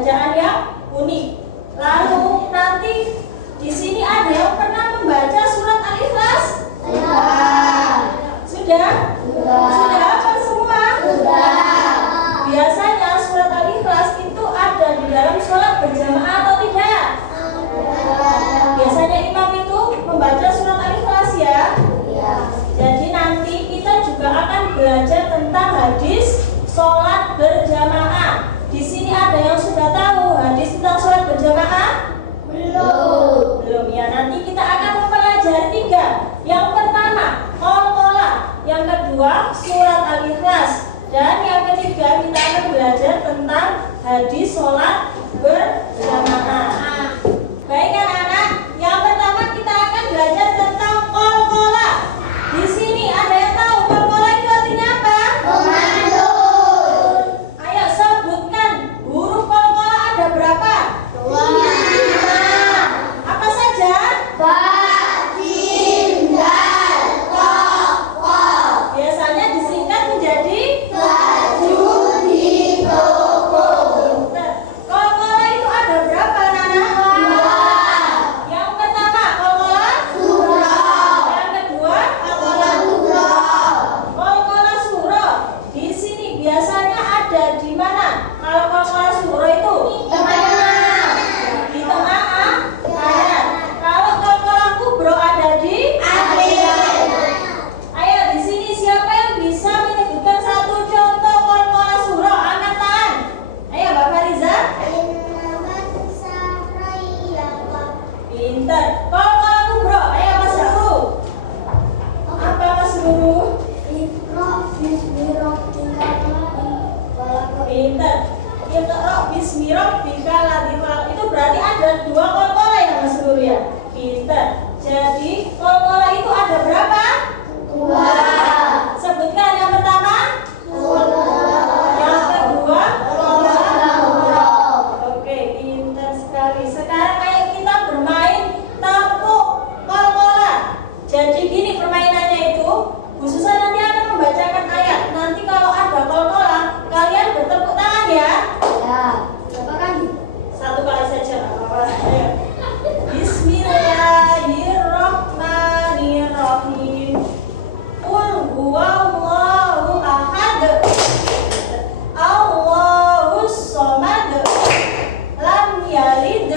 bacaan yang unik. Lalu nanti di sini ada yang pernah membaca surat Al-Ikhlas? Sudah? Sudah hafal semua? Biasanya surat Al-Ikhlas itu ada di dalam sholat berjamaah atau tidak? Biasanya imam itu membaca surat Al-Ikhlas ya? Jadi nanti kita juga akan belajar tentang hadis sholat berjamaah. Di sini ada yang sudah tahu hadis tentang sholat berjamaah? Belum ya. Nanti kita akan mempelajari 3. Yang pertama, Qalqalah. Yang kedua, surat Al-Ikhlas. Dan yang ketiga, kita akan belajar tentang hadis sholat berjamaah. Baik anak-anak, yang pertama kita akan belajar tentang Qalqalah. Di sini ada yang tahu Qalqalah itu artinya apa? Komando. Ayo sebutkan huruf Qalqalah ada berapa? 2. Apa saja? Ba, jim, dal, qa, qaf. Biasanya disingkat menjadi Baju di toko. Pinter. Qalqalah itu ada berapa, Nana? 2. Yang pertama Qalqalah Surah. yang kedua Qalqalah surah. Qalqalah surah. Di sini biasanya ada di mana? Kalau Qalqalah surah itu Tengah. di tengah ayat. Kalau Qalqalah kubro ada di Akhir. Ayo di sini siapa yang bisa menyebutkan satu contoh Qalqalah surah? Angkat tangan. Ayo Mbak Fariza. Pinter. Qalqalah kubro. Ayo Mas Guru. Apa Mas Guru? Pinter. Iqra bismi rabbika ladzi khalaq. Itu berarti ada 2 qalqalah ya Mas Guru ya. Pinter. Jadi qalqalah itu ada berapa? 2. Sebutkan yang pertama. Yang kedua. Oke, pinter sekali. Sekarang ayo kita bermain tepuk qalqalah. Jadi gini permainannya itu, Bu Susan nanti akan membacakan ayat. Nanti kalau ada qalqalah, kalian bertepuk tangan ya. Berapa kali? 1 kali saja, nggak apa-apa. Ayo. Bismillahirrahmanirrahim. Qul huwallahu ahad. Allahus samad. Lam yalid.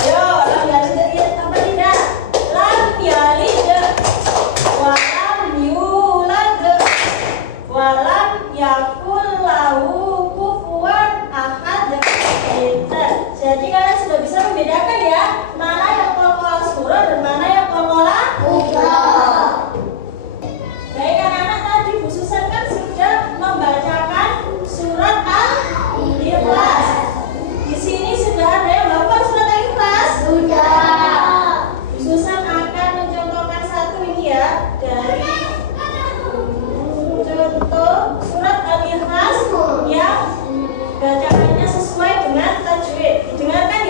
Ayo, lam yalid ya apa tidak? Lam yalid. Wa lam yulad. Wa lam yakul lahu kufuwan ahad. Pinter. Jadi kalian sudah bisa membedakan ya mana yang qalqalah surah dan mana yang qalqalah Baik anak-anak, tadi Bu Susan kan sudah membacakan surat Al-Ikhlas. Di sini sudah ada yang hafal surat Al-Ikhlas? Sudah. Bu Susan akan mencontohkan satu ini ya dari contoh surat Al-Ikhlas yang bacaannya sesuai dengan tajwid. Didengarkan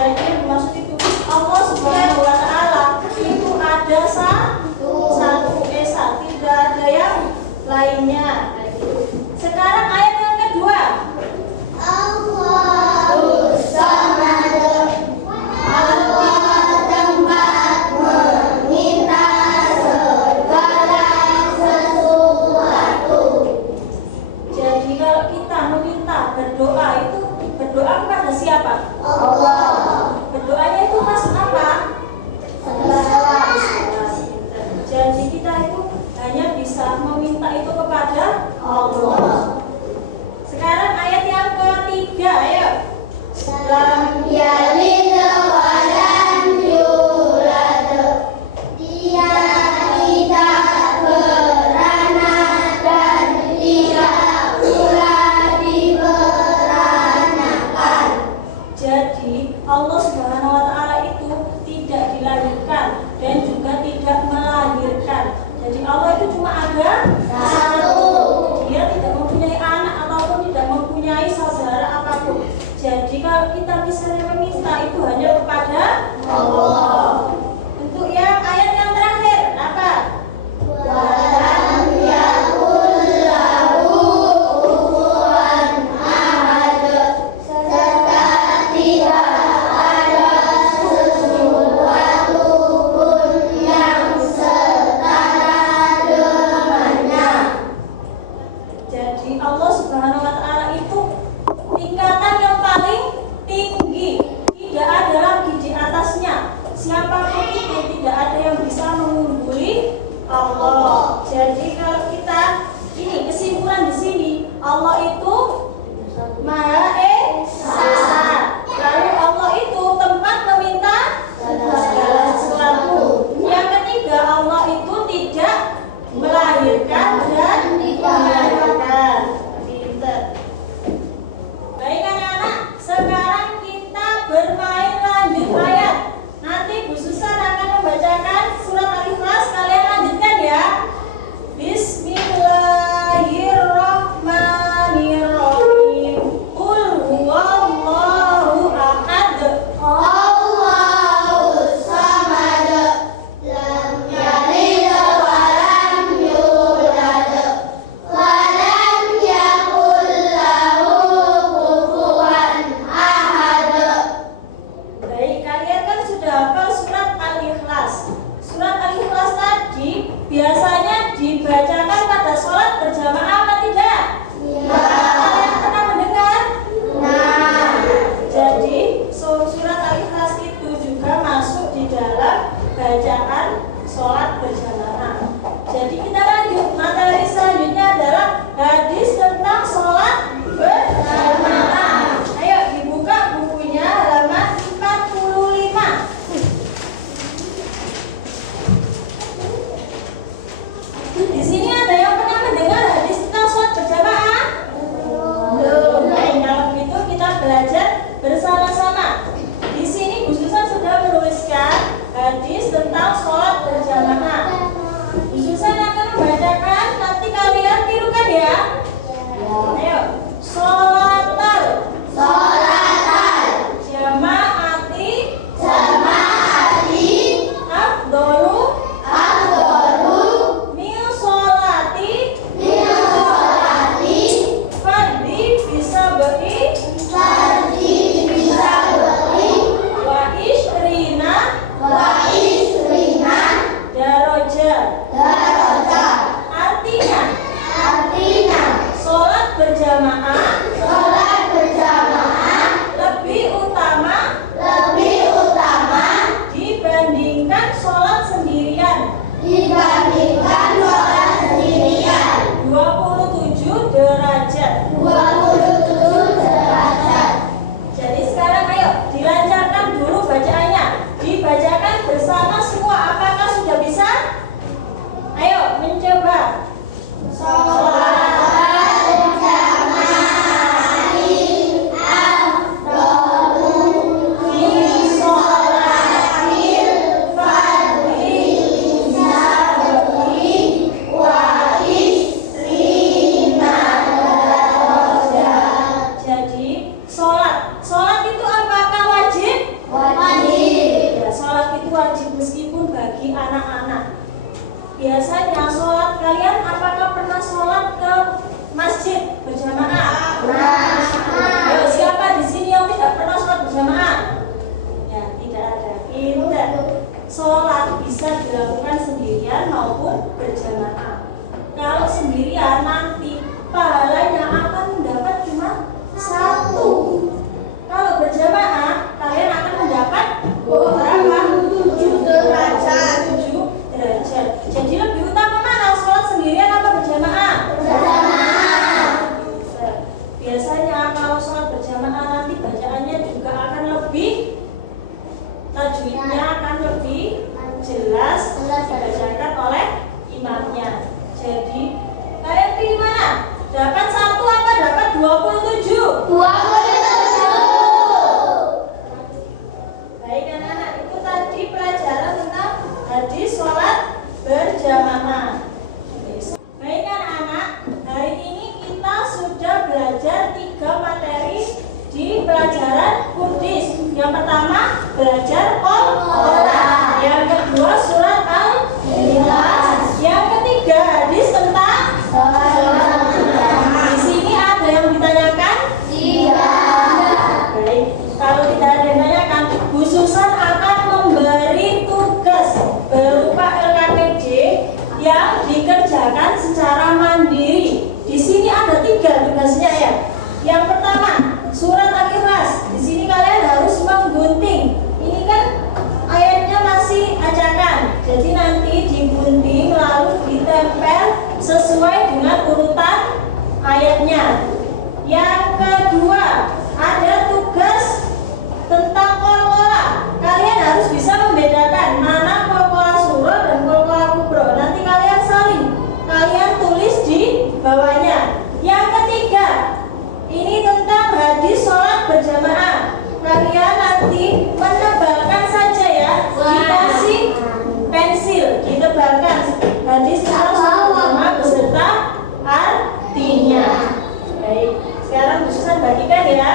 Jadi maksud itu Allah Subhanahu wa taala itu ada satu esa, tidak ada yang lainnya. Sekarang ayat yang kedua. Allahu Samad. Allah tempat meminta segala sesuatu. Jadi kalau kita meminta berdoa itu berdoa kepada siapa? Allah. Berdoanya itu maksud apa? Jadi kita itu hanya bisa meminta itu kepada Allah. Sekarang ayat yang ketiga, ayo. Lam yalid wa lam yulad. Dia tidak beranak dan tidak pula diberanakan. Jadi Allah Subhanahu wa taala itu tidak dilahirkan dan juga tidak melahirkan. Jadi Allah itu cuma ada satu. Dia tidak mempunyai anak ataupun tidak mempunyai saudara apapun. Jadi kalau kita misalnya meminta itu hanya kepada Allah. Untuk yang ayat yang terakhir apa? Walam yakul lahu kufuwan ahad. Serta tidak ada sesuatu pun yang setara dengannya. Jadi Allah Subhanahu wa taala itu tingkatan yang paling tinggi, tidak ada lagi di atasnya. Siapapun itu tidak ada yang bisa mengungguli Allah. Jadi kalau kita ini kesimpulan di sini, Allah itu Maha Esa. Lalu Allah itu tempat meminta segala sesuatu. Yang ketiga, Allah itu tidak melahirkan dan dilahirkan. Pinter. Baik anak-anak, sekarang kita bermain lanjut ayat. Nanti Bu Susan akan membacakan surat Al-Ikhlas, kalian lanjutkan ya. Bismillahirrahmanirrahim. biasanya sholat kalian apakah pernah sholat ke masjid berjamaah? Ayo, siapa di sini yang tidak pernah sholat berjamaah? Ya, tidak ada. Pintar. Sholat bisa dilakukan sendirian maupun berjamaah. Kalau sendirian nanti pahalanya akan mendapat cuma 1. Kalau berjamaah kalian akan mendapat berapa? 7 derajat. 7 derajat. Jadi lebih utama mana, sholat sendirian apa berjamaah? Berjamaah. Biasanya kalau sholat berjamaah nanti bacaannya juga akan lebih, tajwidnya akan lebih jelas dibacakan oleh imamnya. Jadi kalian pilih mana? Dapat 1 apa dapat 27? 27. Baik anak-anak, itu tadi pelajaran tentang hadis sholat berjamaah. Baik anak-anak, hari ini kita sudah belajar 3 materi di pelajaran hadis. Yang pertama belajar Al-Quran, yang kedua surat Al-Ikhlas, yang ketiga hadis tentang sholat. Di sini ada yang ditanyakan? Baik, kalau tidak ada yang ditanyakan, Bu Susan akan memberi tugas berupa LKPD yang dikerjakan secara mandiri. Di sini ada 3 tugasnya ya. Yang pertama, surat Al-Ikhlas. Di sini kalian harus menggunting. Ini kan ayatnya masih ajakan. Jadi nanti digunting lalu ditempel sesuai dengan urutan ayatnya. Yang kedua, ada tugas tentang qalqalah. Kalian harus bisa membedakan mana qalqalah surah dan qalqalah kubra. Nanti kalian saling, kalian tulis di bawahnya. Yang ketiga, ini tentang hadis sholat berjamaah. Kalian nanti menebalkan saja ya, dikasih pensil, ditebalkan hadis sholat berjamaah beserta artinya. Baik, sekarang Bu Susan bagikan ya.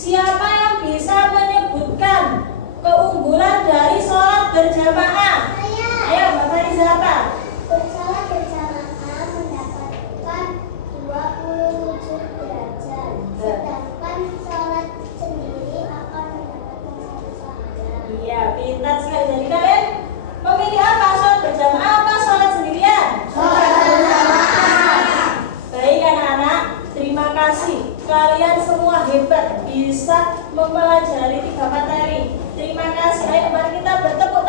Siapa yang bisa menyebutkan keunggulan dari sholat berjamaah? Ayo, Mbak Fariza, apa? Sholat berjamaah mendapatkan 27 derajat, sedangkan sholat sendiri akan mendapatkan 1 pahala. Iya, pintar sekali. Jadi kalian memilih apa? Sholat berjamaah apa sholat sendirian? Sholat berjamaah. Baik anak-anak, terima kasih. Kalian semua hebat bisa mempelajari 3 materi. Terima kasih. Ayo mari kita bertepuk